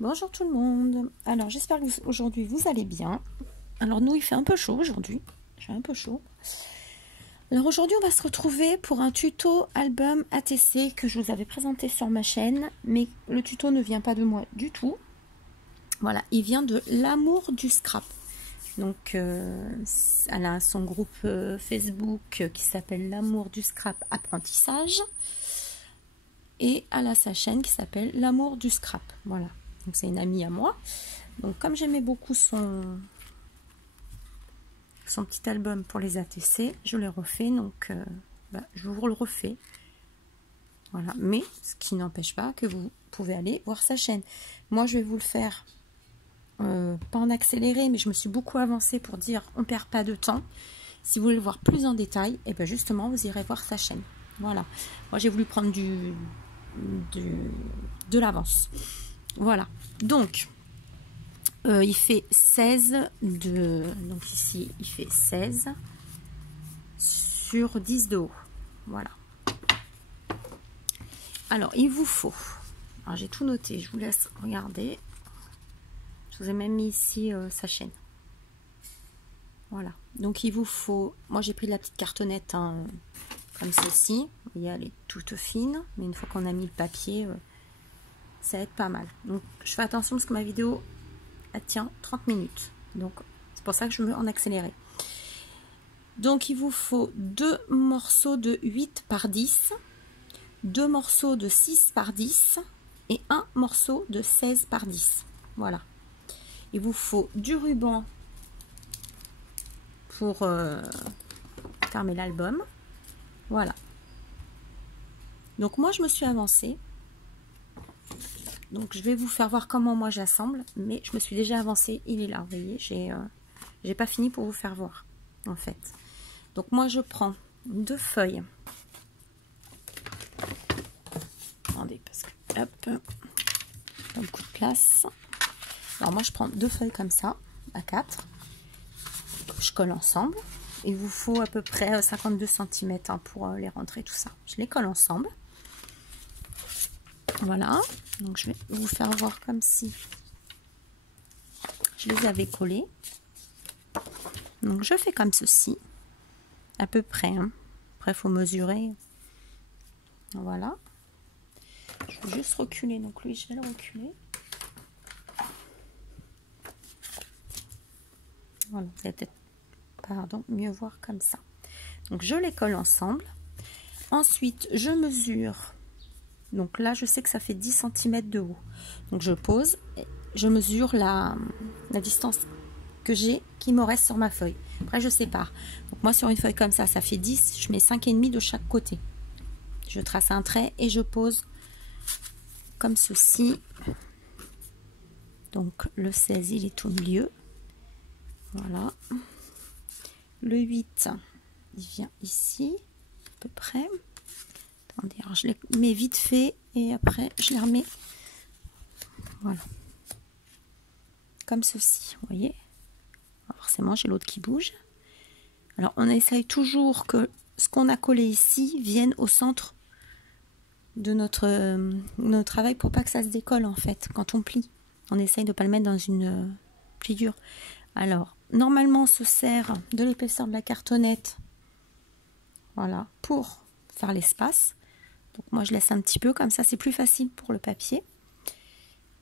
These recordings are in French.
Bonjour tout le monde. Alors j'espère que aujourd'hui vous allez bien. Alors nous il fait un peu chaud aujourd'hui. J'ai un peu chaud. Alors aujourd'hui on va se retrouver pour un tuto album ATC que je vous avais présenté sur ma chaîne. Mais le tuto ne vient pas de moi du tout. Voilà, il vient de l'amour du scrap. Donc elle a son groupe Facebook qui s'appelle l'amour du scrap apprentissage. Et elle a sa chaîne qui s'appelle l'amour du scrap. Voilà. Donc c'est une amie à moi. Donc comme j'aimais beaucoup son petit album pour les ATC, je l'ai refait. Donc je vous le refais. Voilà. Mais ce qui n'empêche pas que vous pouvez aller voir sa chaîne. Moi je vais vous le faire pas en accéléré, mais je me suis beaucoup avancée pour dire on perd pas de temps. Si vous voulez le voir plus en détail, et bien justement vous irez voir sa chaîne. Voilà. Moi j'ai voulu prendre de l'avance. Voilà, donc il fait 16 donc ici il fait 16 sur 10 de haut. Voilà. Alors il vous faut, alors j'ai tout noté, je vous laisse regarder. Je vous ai même mis ici sa chaîne. Voilà, donc il vous faut, moi j'ai pris la petite cartonnette hein, comme celle-ci. Vous voyez, elle est toute fine, mais une fois qu'on a mis le papier, ça aide pas mal. Donc je fais attention parce que ma vidéo elle tient 30 minutes. Donc c'est pour ça que je veux en accélérer. Donc il vous faut 2 morceaux de 8 par 10, 2 morceaux de 6 par 10 et un morceau de 16 par 10. Voilà. Il vous faut du ruban pour fermer l'album. Voilà. Donc moi je me suis avancée. Donc je vais vous faire voir comment moi j'assemble, mais je me suis déjà avancée, il est là, vous voyez, j'ai pas fini pour vous faire voir en fait. Donc moi je prends 2 feuilles. Attendez, parce que hop, pas beaucoup de place. Alors moi je prends 2 feuilles comme ça, à 4. Je colle ensemble. Il vous faut à peu près 52 cm hein, pour les rentrer tout ça. Je les colle ensemble. Voilà, donc je vais vous faire voir comme si je les avais collés. Donc je fais comme ceci, à peu près. Hein. Après, il faut mesurer. Voilà. Je vais juste reculer, donc lui, je vais le reculer. Voilà, vous allez peut-être, pardon, mieux voir comme ça. Donc je les colle ensemble. Ensuite, je mesure. Donc là, je sais que ça fait 10 cm de haut. Donc je pose, je mesure la distance que j'ai, qui me reste sur ma feuille. Après, je sépare. Donc moi, sur une feuille comme ça, ça fait 10. Je mets 5,5 de chaque côté. Je trace un trait et je pose comme ceci. Donc le 16, il est au milieu. Voilà. Le 8, il vient ici, à peu près. Attendez, alors je les mets vite fait et après je les remets. Voilà. Comme ceci, vous voyez. Alors forcément, j'ai l'autre qui bouge. Alors on essaye toujours que ce qu'on a collé ici vienne au centre de notre travail pour pas que ça se décolle en fait quand on plie. On essaye de ne pas le mettre dans une pliure. Alors, normalement, on se sert de l'épaisseur de la cartonnette. Voilà, pour faire l'espace. Donc moi je laisse un petit peu, comme ça c'est plus facile pour le papier.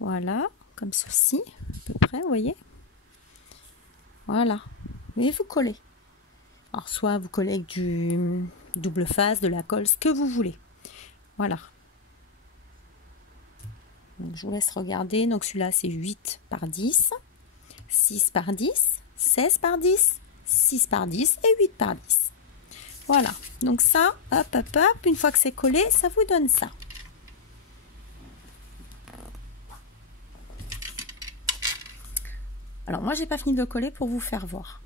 Voilà, comme ceci, à peu près, vous voyez. Voilà, et vous collez. Alors soit vous collez avec du double face, de la colle, ce que vous voulez. Voilà. Donc, je vous laisse regarder. Donc celui-là c'est 8 par 10, 6 par 10, 16 par 10, 6 par 10 et 8 par 10. Voilà, donc ça, hop, hop, hop, une fois que c'est collé, ça vous donne ça. Alors moi, j'ai pas fini de le coller pour vous faire voir.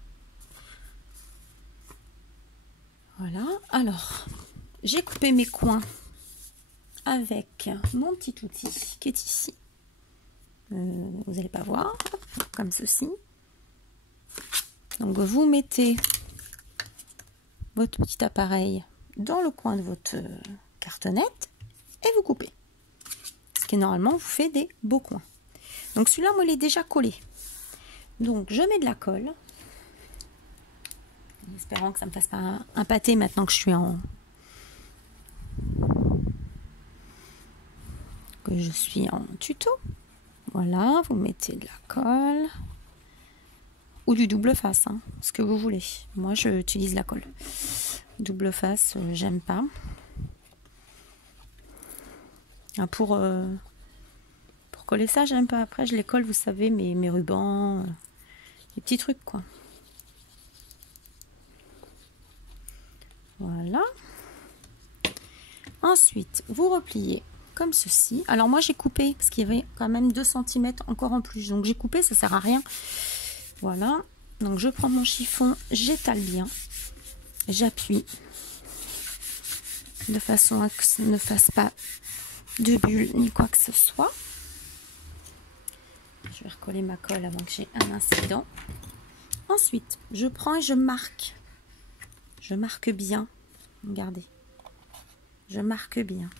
Voilà, alors, j'ai coupé mes coins avec mon petit outil qui est ici. Vous n'allez pas voir, comme ceci. Donc vous mettez votre petit appareil dans le coin de votre cartonnette et vous coupez. Ce qui normalement vous fait des beaux coins. Donc celui-là, moi, il est déjà collé. Donc je mets de la colle. En espérant que ça ne me fasse pas un pâté maintenant que je suis en tuto. Voilà, vous mettez de la colle. Ou du double face, hein, ce que vous voulez. Moi, j'utilise la colle. Double face, j'aime pas. Ah, pour coller ça, j'aime pas. Après, je les colle, vous savez, mes rubans, les petits trucs, quoi. Voilà. Ensuite, vous repliez comme ceci. Alors, moi, j'ai coupé, parce qu'il y avait quand même 2 cm encore en plus. Donc, j'ai coupé, ça sert à rien. Voilà. Donc, je prends mon chiffon, j'étale bien. J'appuie. De façon à que ça ne fasse pas de bulles ni quoi que ce soit. Je vais recoller ma colle avant que j'ai un incident. Ensuite, je prends et je marque. Je marque bien. Regardez. Je marque bien.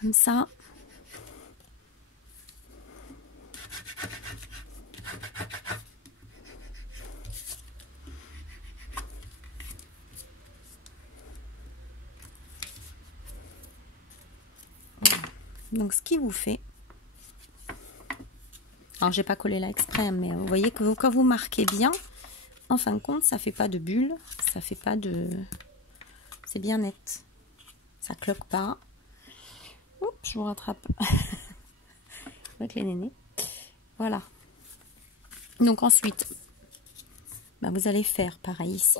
Comme ça. Voilà. Donc, ce qui vous fait... Alors, j'ai pas collé là exprès, mais vous voyez que quand vous marquez bien, en fin de compte, ça fait pas de bulles. Ça fait pas de... C'est bien net. Ça cloque pas. Oups, je vous rattrape. Avec les nénés. Voilà. Donc ensuite, bah, vous allez faire pareil ici.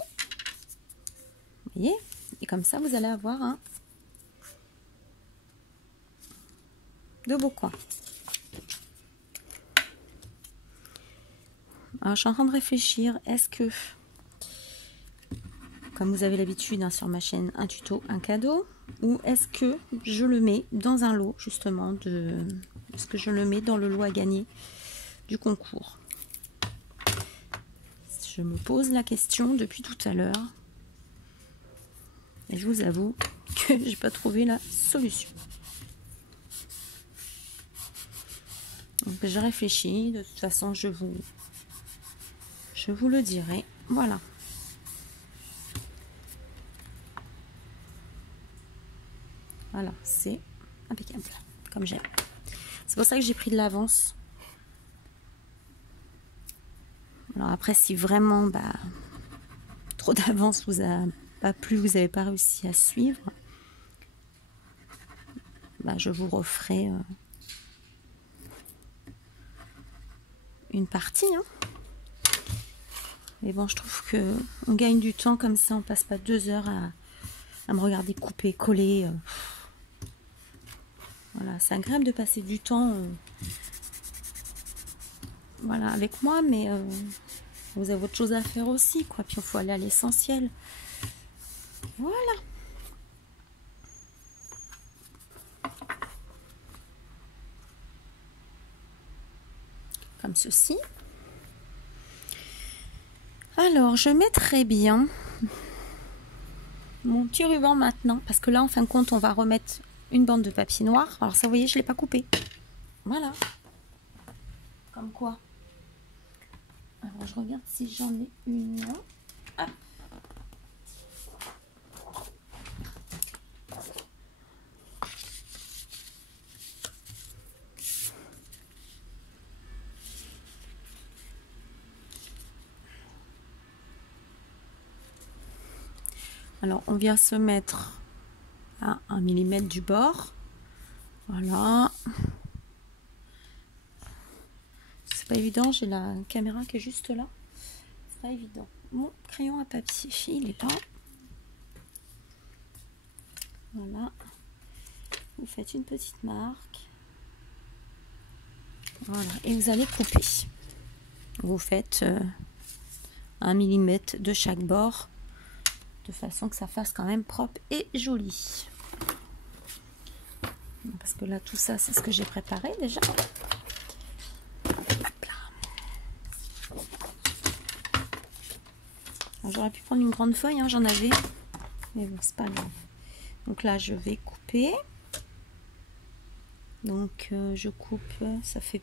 Vous voyez? Et comme ça, vous allez avoir un de beaux coins. Alors, je suis en train de réfléchir. Est-ce que, comme vous avez l'habitude hein, sur ma chaîne, un tuto, un cadeau, ou est-ce que je le mets dans un lot, justement, est-ce que je le mets dans le lot à gagner du concours? Je me pose la question depuis tout à l'heure. Et je vous avoue que j'ai pas trouvé la solution. Donc je réfléchis. De toute façon, je vous le dirai. Voilà. Voilà, c'est impeccable, comme j'aime. C'est pour ça que j'ai pris de l'avance. Alors après, si vraiment trop d'avance vous a pas plu, vous n'avez pas réussi à suivre, je vous referai une partie. Hein. Mais bon, je trouve que on gagne du temps comme ça, on passe pas 2 heures à me regarder couper, coller. Voilà, c'est agréable de passer du temps voilà, avec moi, mais vous avez autre chose à faire aussi, quoi. Puis il faut aller à l'essentiel. Voilà. Comme ceci. Alors, je mettrai bien mon petit ruban maintenant, parce que là, en fin de compte, on va remettre une bande de papier noir. Alors ça, vous voyez, je ne l'ai pas coupé. Voilà. Comme quoi. Alors, je regarde si j'en ai une. Hop. Alors, on vient se mettre à 1 mm du bord. Voilà. C'est pas évident, j'ai la caméra qui est juste là. C'est pas évident. Mon crayon à papier, il est là. Voilà. Vous faites une petite marque. Voilà. Et vous allez couper. Vous faites 1 mm de chaque bord. De façon que ça fasse quand même propre et joli. Parce que là, tout ça, c'est ce que j'ai préparé déjà. J'aurais pu prendre une grande feuille, hein, j'en avais. Mais bon, c'est pas grave. Donc là, je vais couper. Donc, je coupe, ça fait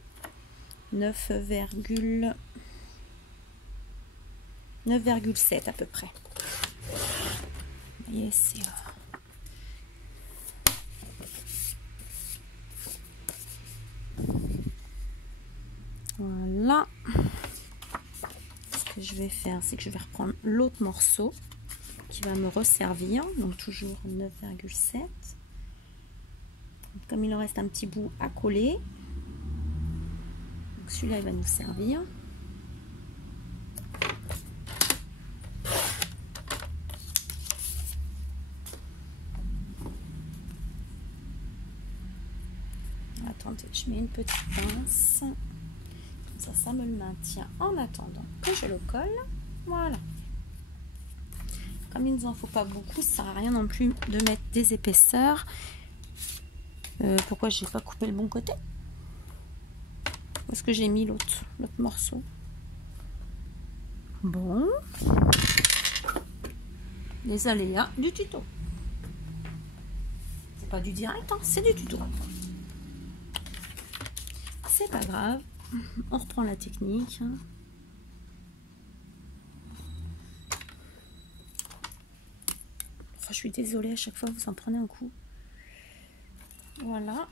9,7 à peu près. Vous voyez, c'est... Voilà. Ce que je vais faire, c'est que je vais reprendre l'autre morceau qui va me resservir. Donc toujours 9,7. Comme il en reste un petit bout à coller, celui-là il va nous servir. Attendez, je mets une petite pince. Comme ça me le maintient en attendant que je le colle. Voilà. Comme il ne nous en faut pas beaucoup, ça sert à rien non plus de mettre des épaisseurs. Pourquoi j'ai pas coupé le bon côté? Où est-ce que j'ai mis l'autre morceau? Bon. Les aléas du tuto. C'est pas du direct, hein, c'est du tuto. C'est pas grave. On reprend la technique. Enfin, je suis désolée, à chaque fois vous en prenez un coup. Voilà.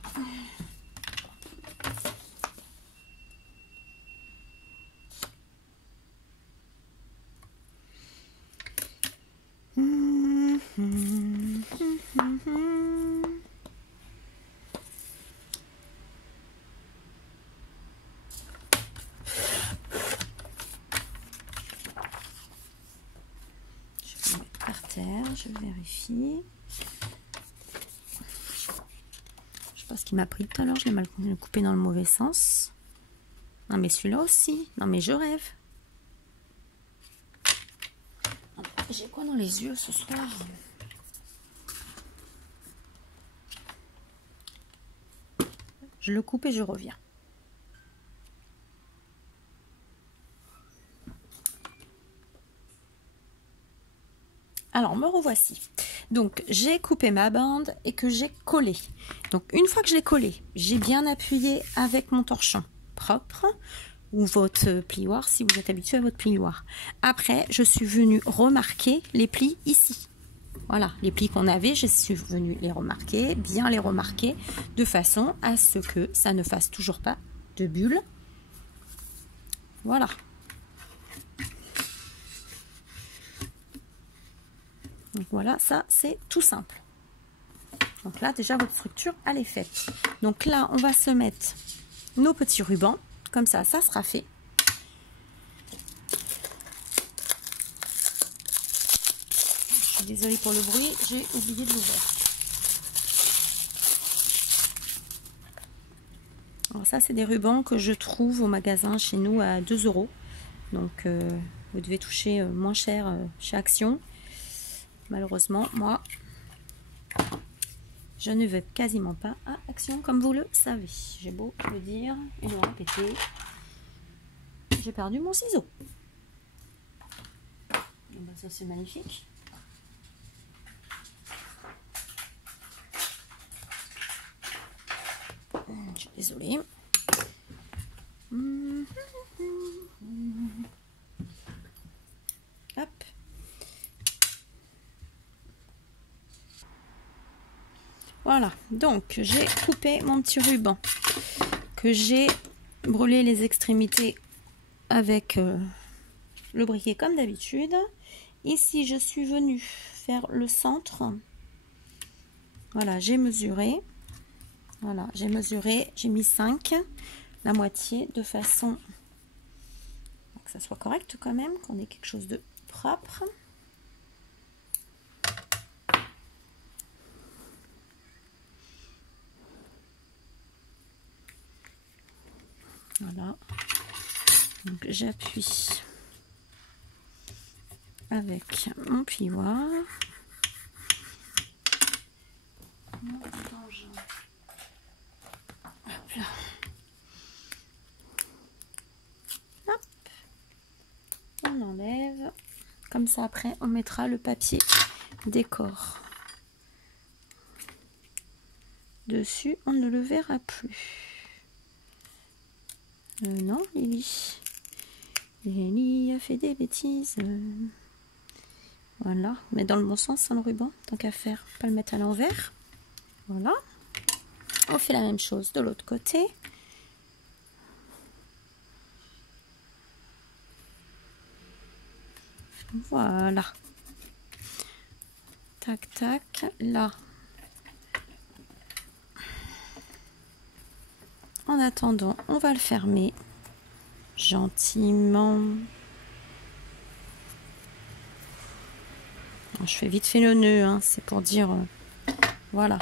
Je vais le mettre par terre, je vérifie. Je sais pas ce qui m'a pris tout à l'heure, je l'ai mal coupé dans le mauvais sens. Non mais celui-là aussi, non mais je rêve. J'ai quoi dans les yeux ce soir? Je le coupe et je reviens. Alors, me revoici. Donc, j'ai coupé ma bande et que j'ai collé. Donc, une fois que je l'ai collé, j'ai bien appuyé avec mon torchon propre ou votre plioir si vous êtes habitué à votre plioir. Après, je suis venue remarquer les plis ici. Voilà, les plis qu'on avait, je suis venue les remarquer, bien les remarquer, de façon à ce que ça ne fasse toujours pas de bulles. Voilà. Donc voilà, ça c'est tout simple. Donc là déjà votre structure elle est faite. Donc là on va se mettre nos petits rubans, comme ça sera fait. Je suis désolée pour le bruit, j'ai oublié de l'ouvrir. Alors ça c'est des rubans que je trouve au magasin chez nous à 2 €. Donc vous devez toucher moins cher chez Action. Malheureusement, moi, je ne vais quasiment pas à Action, comme vous le savez. J'ai beau le dire et le répéter. J'ai perdu mon ciseau. Et ben, ça, c'est magnifique. Je suis désolée. Hop. Voilà, donc j'ai coupé mon petit ruban que j'ai brûlé les extrémités avec le briquet comme d'habitude. Ici, je suis venue faire le centre. Voilà, j'ai mesuré. Voilà, j'ai mesuré, j'ai mis 5, la moitié, de façon que ça soit correct quand même, qu'on ait quelque chose de propre. Voilà, donc j'appuie avec mon plioir. Hop là. Hop. On enlève. Comme ça, après, on mettra le papier décor dessus. On ne le verra plus. Non, Lily. Lily a fait des bêtises. Voilà, mais dans le bon sens, hein, le ruban, tant qu'à faire, pas le mettre à l'envers. Voilà. On fait la même chose de l'autre côté. Voilà. Tac, tac, là. En attendant, on va le fermer gentiment. Je fais vite fait le nœud, hein, c'est pour dire, voilà.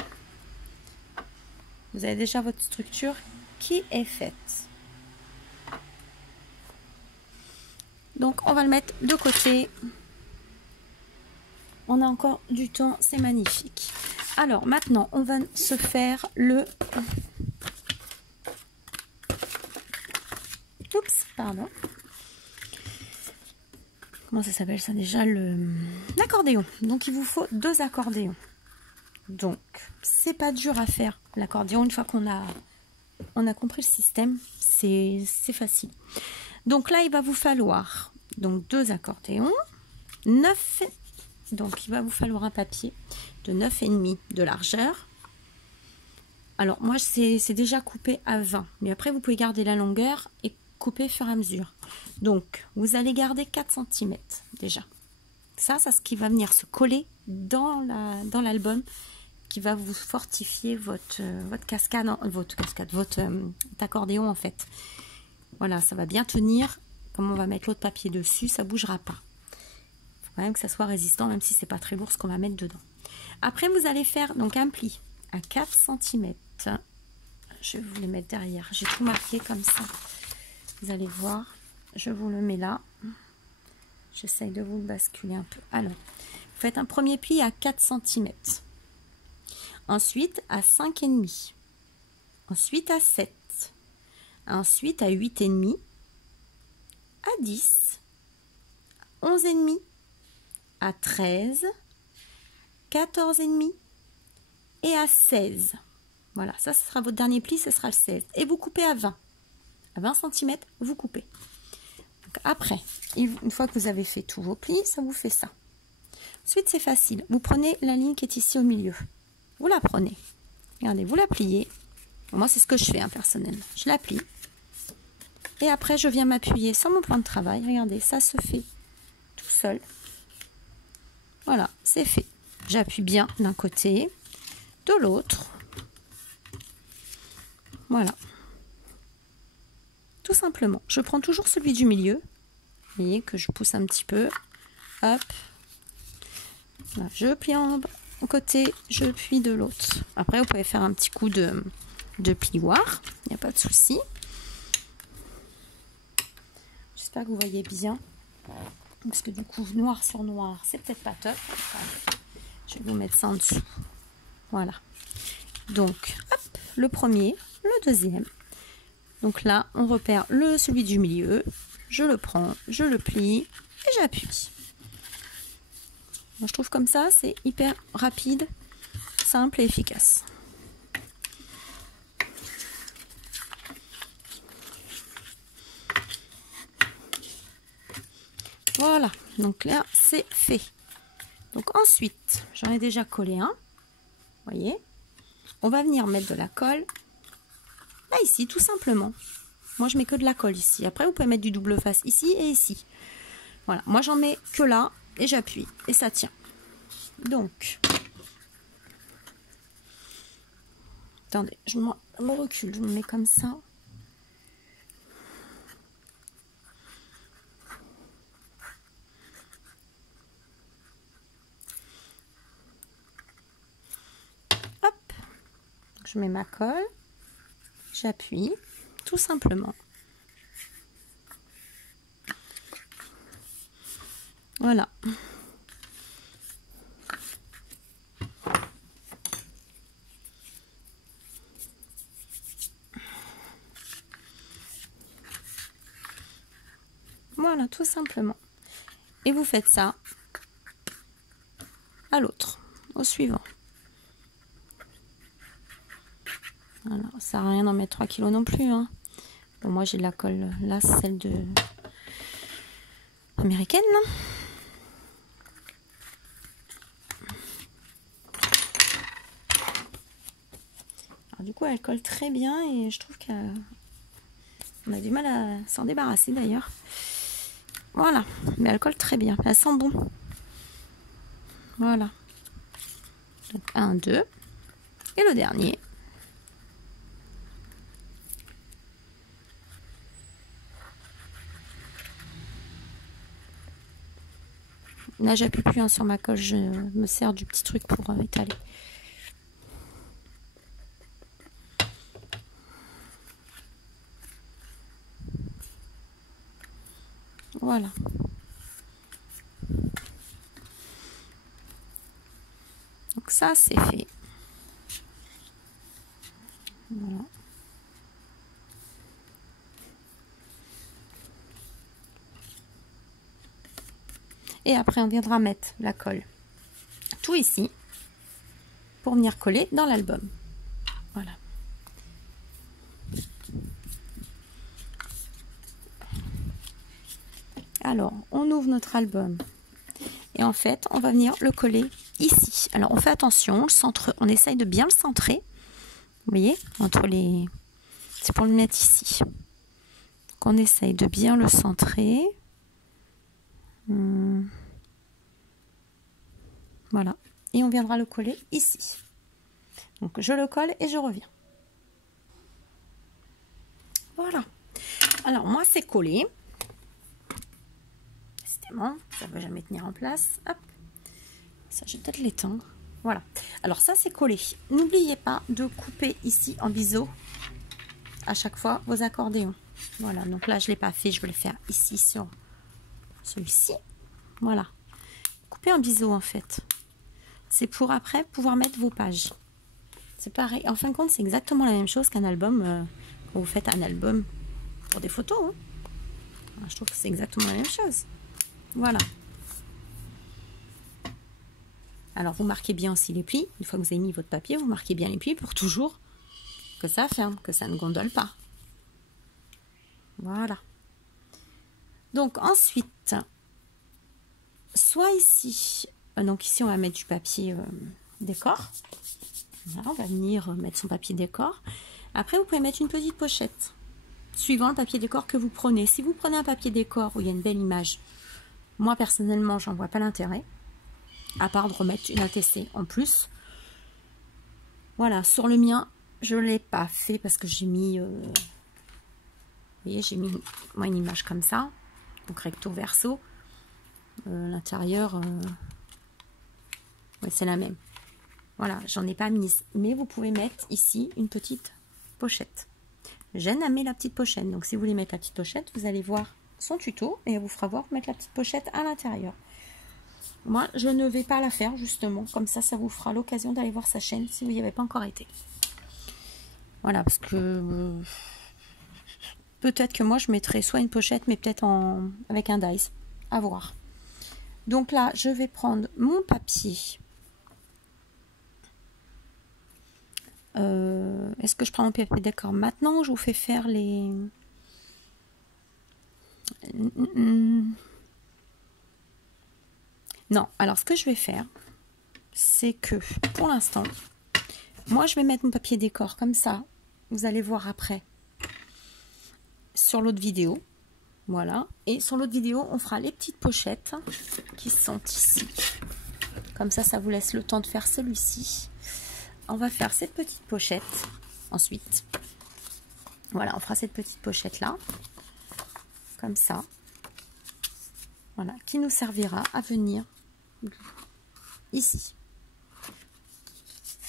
Vous avez déjà votre structure qui est faite. Donc, on va le mettre de côté. On a encore du temps, c'est magnifique. Alors, maintenant, on va se faire le... Oups, pardon. Comment ça s'appelle ça déjà? L'accordéon. Donc, il vous faut 2 accordéons. Donc, c'est pas dur à faire, l'accordéon. Une fois qu'on a compris le système, c'est facile. Donc là, il va vous falloir donc 2 accordéons, 9. Donc, il va vous falloir un papier de 9,5 de largeur. Alors, moi, c'est déjà coupé à 20. Mais après, vous pouvez garder la longueur et couper au fur et à mesure. Donc, vous allez garder 4 cm déjà. Ça, c'est ce qui va venir se coller dans l'album, qui va vous fortifier votre accordéon en fait. Voilà, ça va bien tenir. Comme on va mettre l'autre papier dessus, ça ne bougera pas. Il faut quand même que ça soit résistant, même si c'est pas très lourd ce qu'on va mettre dedans. Après, vous allez faire donc un pli à 4 cm. Je vais vous les mettre derrière. J'ai tout marqué comme ça. Vous allez voir. Je vous le mets là. J'essaye de vous le basculer un peu. Alors, vous faites un premier pli à 4 cm. Ensuite à 5,5. Ensuite à 7. Ensuite à 8,5. À 10. 11,5. À 13. 14,5. Et à 16. Voilà, ça ce sera votre dernier pli, ce sera le 16. Et vous coupez à 20. À 20 cm, vous coupez. Donc après, une fois que vous avez fait tous vos plis, ça vous fait ça. Ensuite, c'est facile. Vous prenez la ligne qui est ici au milieu. Vous la prenez. Regardez, vous la pliez. Moi, c'est ce que je fais, hein, personnellement. Je la plie. Et après, je viens m'appuyer sur mon plan de travail. Regardez, ça se fait tout seul. Voilà, c'est fait. J'appuie bien d'un côté, de l'autre. Voilà. Tout simplement. Je prends toujours celui du milieu. Vous voyez que je pousse un petit peu. Hop. Là, je plie en côté, je plie de l'autre. Après, vous pouvez faire un petit coup de plioir. Il n'y a pas de souci. J'espère que vous voyez bien. Parce que du coup, noir sur noir, c'est peut-être pas top. Je vais vous mettre ça en dessous. Voilà. Donc, hop, le premier, le deuxième. Donc là, on repère celui du milieu. Je le prends, je le plie et j'appuie. Moi, je trouve comme ça, c'est hyper rapide, simple et efficace. Voilà, donc là, c'est fait. Donc ensuite, j'en ai déjà collé un. Vous voyez, on va venir mettre de la colle. Là, ici, tout simplement. Moi, je mets que de la colle ici. Après, vous pouvez mettre du double face ici et ici. Voilà, moi, j'en mets que là et j'appuie. Et ça tient. Donc, attendez, je me recule. Je me mets comme ça. Hop. Je mets ma colle. J'appuie. Tout simplement. Voilà. Voilà, tout simplement. Et vous faites ça à l'autre, au suivant. Voilà, ça sert à rien d'en mettre 3 kg non plus, hein. Bon, moi j'ai de la colle, là celle de américaine. Alors, du coup elle colle très bien et je trouve qu'on a du mal à s'en débarrasser d'ailleurs. Voilà, mais elle colle très bien, elle sent bon. Voilà. Donc 1, 2 et le dernier. Là j'appuie plus hein, sur ma colle, je me sers du petit truc pour étaler. Voilà. Donc ça c'est fait. Voilà. Et après on viendra mettre la colle tout ici pour venir coller dans l'album. Voilà. Alors on ouvre notre album et en fait on va venir le coller ici. Alors on fait attention, le centre, on essaye de bien le centrer. Vous voyez, entre les, c'est pour le mettre ici. Donc on essaye de bien le centrer. Voilà. Et on viendra le coller ici. Donc je le colle et je reviens. Voilà. Alors moi c'est collé. Décidément, ça ne va jamais tenir en place. Hop. Ça, je vais peut-être l'étendre. Voilà. Alors ça c'est collé. N'oubliez pas de couper ici en biseau à chaque fois vos accordéons. Voilà. Donc là je ne l'ai pas fait. Je vais le faire ici sur celui-ci. Voilà. Couper en biseau en fait. C'est pour après pouvoir mettre vos pages. C'est pareil. En fin de compte, c'est exactement la même chose qu'un album. Quand vous faites un album pour des photos. Hein. Alors, je trouve que c'est exactement la même chose. Voilà. Alors, vous marquez bien aussi les plis. Une fois que vous avez mis votre papier, vous marquez bien les plis pour toujours que ça ferme, que ça ne gondole pas. Voilà. Donc, ensuite, soit ici, donc ici, on va mettre du papier décor. Voilà, on va venir mettre son papier décor. Après, vous pouvez mettre une petite pochette, suivant le papier décor que vous prenez. Si vous prenez un papier décor où il y a une belle image, moi, personnellement, j'en vois pas l'intérêt, à part de remettre une ATC en plus. Voilà, sur le mien, je l'ai pas fait parce que j'ai mis, vous voyez, j'ai mis moi une image comme ça, donc recto verso. L'intérieur, ouais, c'est la même. Voilà, j'en ai pas mis, mais vous pouvez mettre ici une petite pochette. Jeanne a mis la petite pochette, donc si vous voulez mettre la petite pochette, vous allez voir son tuto et elle vous fera voir mettre la petite pochette à l'intérieur. Moi, je ne vais pas la faire justement, comme ça, ça vous fera l'occasion d'aller voir sa chaîne si vous n'y avez pas encore été. Voilà, parce que peut-être que moi, je mettrai soit une pochette, mais peut-être avec un dies, à voir. Donc là, je vais prendre mon papier. Est-ce que je prends mon papier décor maintenant ou je vous fais faire les... Non, alors ce que je vais faire, c'est que pour l'instant, moi je vais mettre mon papier décor comme ça. Vous allez voir après sur l'autre vidéo. Voilà. Et sur l'autre vidéo, on fera les petites pochettes qui sont ici. Comme ça, ça vous laisse le temps de faire celui-ci. On va faire cette petite pochette ensuite. Voilà, on fera cette petite pochette là. Comme ça. Voilà, qui nous servira à venir ici.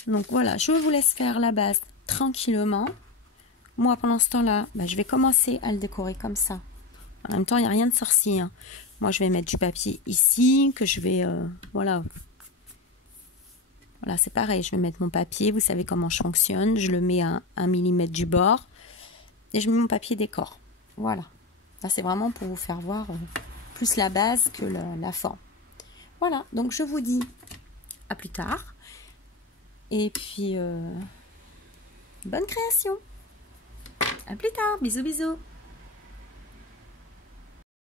Donc voilà, je vous laisse faire la base tranquillement. Moi, pendant ce temps-là, je vais commencer à le décorer comme ça. En même temps, il n'y a rien de sorcier. Hein. Moi, je vais mettre du papier ici, que je vais... voilà. Voilà, c'est pareil. Je vais mettre mon papier. Vous savez comment je fonctionne. Je le mets à 1 mm du bord. Et je mets mon papier décor. Voilà. Là, c'est vraiment pour vous faire voir plus la base que la forme. Voilà. Donc, je vous dis à plus tard. Et puis, bonne création! À plus tard, bisous bisous.